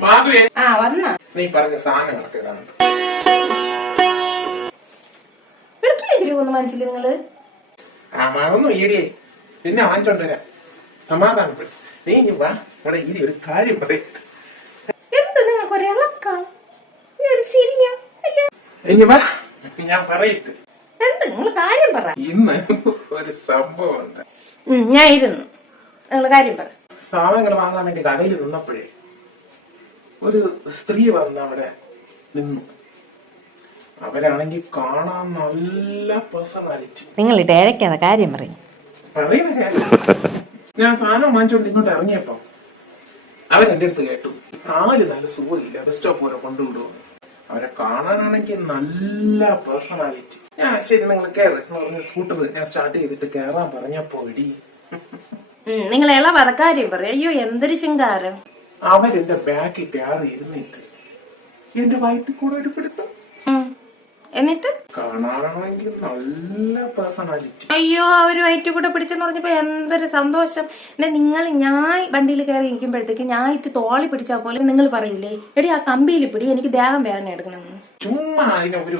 മാധുവേ ആ വന്ന. നീ പറഞ്ഞ സാധനങ്ങളൊക്കെ ഇതാണ് എടുക്കില്ലേ തിരുവൊന്ന് മനസ്സിൽ നിങ്ങൾ? ആ മറന്നു ഈടിയേ പിന്നെ വാങ്ങിച്ചോണ്ട് വരാം. സമാധാനപ്പെടും നീ ഇനി വാ. ഇവിടെ ഇനി ഒരു കാര്യം പറയട്ടെ എന്ത് നിങ്ങൾക്ക് ഒരു ഇളക്കാം. ഇനി വാ. ഞാൻ പറയിട്ട്. എന്ത് നിങ്ങൾ കാര്യം പറ. ഇന്ന് ഒരു സംഭവം ഉണ്ട്. ഞാൻ ഇരുന്നു. നിങ്ങൾ കാര്യം പറ. സാധനങ്ങൾ വാങ്ങാൻ വേണ്ടി കടയിൽ നിന്നപ്പോഴേ ഒരു സ്ത്രീ വന്ന് അവിടെ നിന്നു. അവരാണെങ്കിൽ കാണാൻ നല്ല പേഴ്സണാലിറ്റി നിങ്ങൾ ഡയറക്റ്റ് കാര്യം പറയും. പറയണ കാര്യം ഞാൻ സാധനം വാങ്ങിച്ചോണ്ട് ഇങ്ങോട്ട് ഇറങ്ങിയപ്പോ അവരെന്റെ അടുത്ത് കേട്ടു. കാൽ നല്ല സുഖമില്ല ബസ് സ്റ്റോപ്പ് വരെ കൊണ്ടുവിടുമെന്ന് അവരെ കാണാനാണെങ്കിൽ നല്ല പേഴ്സണാലിറ്റി ഞാൻ ശരി നിങ്ങൾ കയറ് പറഞ്ഞ് സ്കൂട്ടർ ഞാൻ സ്റ്റാർട്ട് ചെയ്തിട്ട് കേറാൻ പറഞ്ഞപ്പോ ഇടി. നിങ്ങൾ ഇളവറ കാര്യം പറയും. അയ്യോ എന്തൊരു ശൃംഗാരം. അവരെന്റെ ബാക്കിൽ കയറി ഇരുന്നിട്ട് എന്റെ വയറ്റിൽ കൂടെ ഒരു പിടുത്തം. എന്നിട്ട്? കാണാനാണെങ്കിൽ നല്ല പേഴ്സണാലിറ്റി അയ്യോ അവർ വയറ്റിൽ കൂടെ പിടിച്ചെന്ന് പറഞ്ഞപ്പോ എന്തൊരു സന്തോഷം. എന്നെ നിങ്ങൾ ഞാൻ വണ്ടിയിൽ കയറി ഇരിക്കുമ്പോഴത്തേക്ക് ഞാൻ ഇത് തോളി പിടിച്ചാൽ പോലെ നിങ്ങൾ പറയില്ലേ എടി ആ കമ്പിയിൽ പിടി എനിക്ക് ദേഹം വേദന എടുക്കണമെന്ന് ചുമ്മാ അതിനെ ഒരു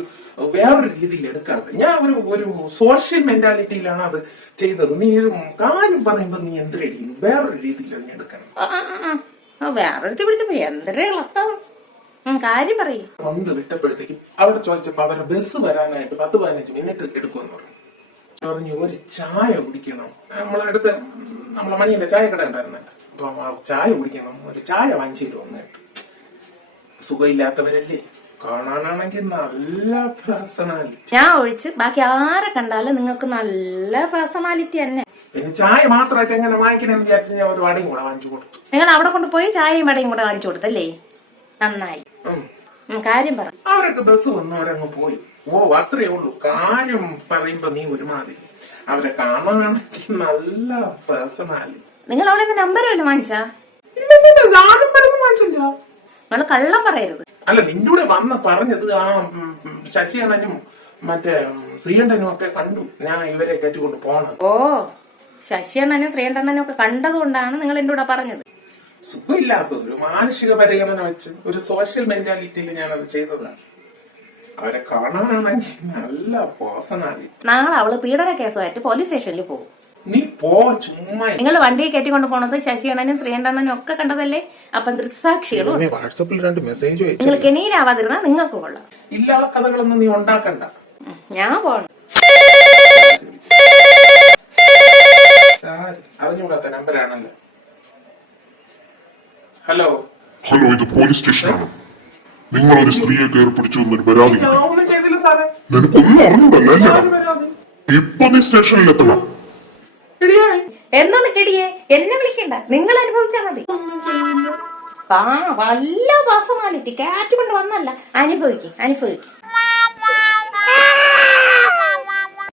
വേറൊരു രീതിയിൽ എടുക്കാതെ ഞാൻ ഒരു ഒരു സോഷ്യൽ മെന്റാലിറ്റിയിലാണ് അത് ചെയ്തത്. നീ ഒരു കാര്യം പറയുമ്പോ നീ എന്തിനടി? വേറൊരു രീതിയിൽ അതിനെ എടുക്കണം. ആ, ആ, ആ, ആ. ആ, വേറൊരുത്തി പിടിച്ചപ്പോ എന്തൊരു ഇളക്കം. ഉം, കാര്യം പറയേ. കൊണ്ട് വിട്ടപ്പോഴത്തേക്കും അവിടെ ചോദിച്ചപ്പോ അവരുടെ ബസ് വരാനായിട്ട് പത്ത് പതിനഞ്ച് മിനിറ്റ് എടുക്കുമെന്ന് പറഞ്ഞു. പറഞ്ഞു ഒരു ചായ കുടിക്കണം. നമ്മളെ അടുത്ത് നമ്മളെ മണിയുടെ ചായ കട ഉണ്ടായിരുന്നല്ല അപ്പൊ ചായ കുടിക്കണം. ഒരു ചായ വാങ്ങിച്ചു തരുമെന്ന് കേട്ടു. സുഖമില്ലാത്തവരല്ലേ? കാണാനാണെങ്കിൽ നല്ല പേഴ്സണാലിറ്റി ഞാൻ ഒഴിച്ച്. ബാക്കി ആരെ കണ്ടാലും നിങ്ങൾക്ക് നല്ല പേഴ്സണാലിറ്റി തന്നെ. പിന്നെ ചായ മാത്രമായിട്ട് എങ്ങനെ വാങ്ങിക്കണമെന്ന് വിചാരിച്ച് ഞാൻ ഒരു വടയും കൂടെ വാങ്ങിച്ചു കൊടുത്തു. നിങ്ങൾ അവിടെ കൊണ്ടുപോയി ചായയും വടയും കൂടെ വാങ്ങിച്ചു കൊടുത്തല്ലേ? നന്നായി. ഉം. കാര്യം പറ. അവരൊക്കെ ബസ് വന്നവരങ്ങ് പോയി. ഓ അത്രേ ഉള്ളൂ. കാര്യം പറയുമ്പോ നീ ഒരുമാതിരി. അവരെ കാണാനാണെങ്കിൽ നല്ല പേഴ്സണാലിറ്റി. നിങ്ങൾ അവളെ നമ്പർ വല്ലതും വാങ്ങിച്ചാ? ഞാനും പറയുന്ന വാങ്ങിച്ചില്ല. നിങ്ങൾ കള്ളം പറയരുത്. അല്ല നിന്റെ കൂടെ വന്ന പറഞ്ഞത് ആ ഉം, മറ്റേ ഉം, ശ്രീകണ്ഠനും ഒക്കെ കണ്ടു. ഞാൻ ഇവരെ കയറ്റിക്കൊണ്ട് പോണം ഓ ശശിയണ്ണനും ശ്രീകണ്ഠനും ഒക്കെ കണ്ടതുകൊണ്ടാണ് നിങ്ങൾ എന്റെ കൂടെ പറഞ്ഞത്. സുഖമില്ലാത്ത ഒരു മാനുഷിക പരിഗണന വെച്ച് ഒരു സോഷ്യൽ മെന്റാലിറ്റിയിൽ അത് ചെയ്തതാണ്. അവരെ കാണാനാണെങ്കിൽ നല്ല പേഴ്സണാലിറ്റി നാളെ അവൾ പീഡന കേസുമായിട്ട് പോലീസ് സ്റ്റേഷനിൽ പോകും. നീ പോ ചുമ്മാ നിങ്ങൾ വണ്ടിയിൽ കയറ്റിക്കൊണ്ട് പോണത് ശശിയണ്ണനും ശ്രീകണ്ഠനും ഒക്കെ കണ്ടതല്ലേ? അപ്പം ദൃക്സാക്ഷികളും വാട്സപ്പിൽ രണ്ട് മെസ്സേജ് അയച്ചു നിങ്ങൾ കെണിയിലാവാതിരുന്നാ നിങ്ങൾക്ക് കൊള്ളാം. ഇല്ലാത്ത കഥകളൊന്നും നീ ഉണ്ടാക്കണ്ട. ഞാൻ പോണം? അറിഞ്ഞുകൂടാത്ത നമ്പറാണല്ലോ ഹലോ. ഹലോ ഇത് പോലീസ് സ്റ്റേഷനാണ്? നിങ്ങൾ ഒരു സ്ത്രീയെ കയറിപ്പിടിച്ചു എന്നൊരു പരാതി നിനക്കൊന്നും അറിഞ്ഞൂടല്ലേ? ഇപ്പൊ നീ സ്റ്റേഷനിൽ എത്തണം എന്നാണ് എന്നൊന്ന് കെടിയേ? എന്നെ വിളിക്കണ്ട. നിങ്ങൾ അനുഭവിച്ചാ മതി. ആ വല്ല പേഴ്സണാലിറ്റി കാറ്റ് കൊണ്ട് വന്നല്ല. അനുഭവിക്കും അനുഭവിക്കും.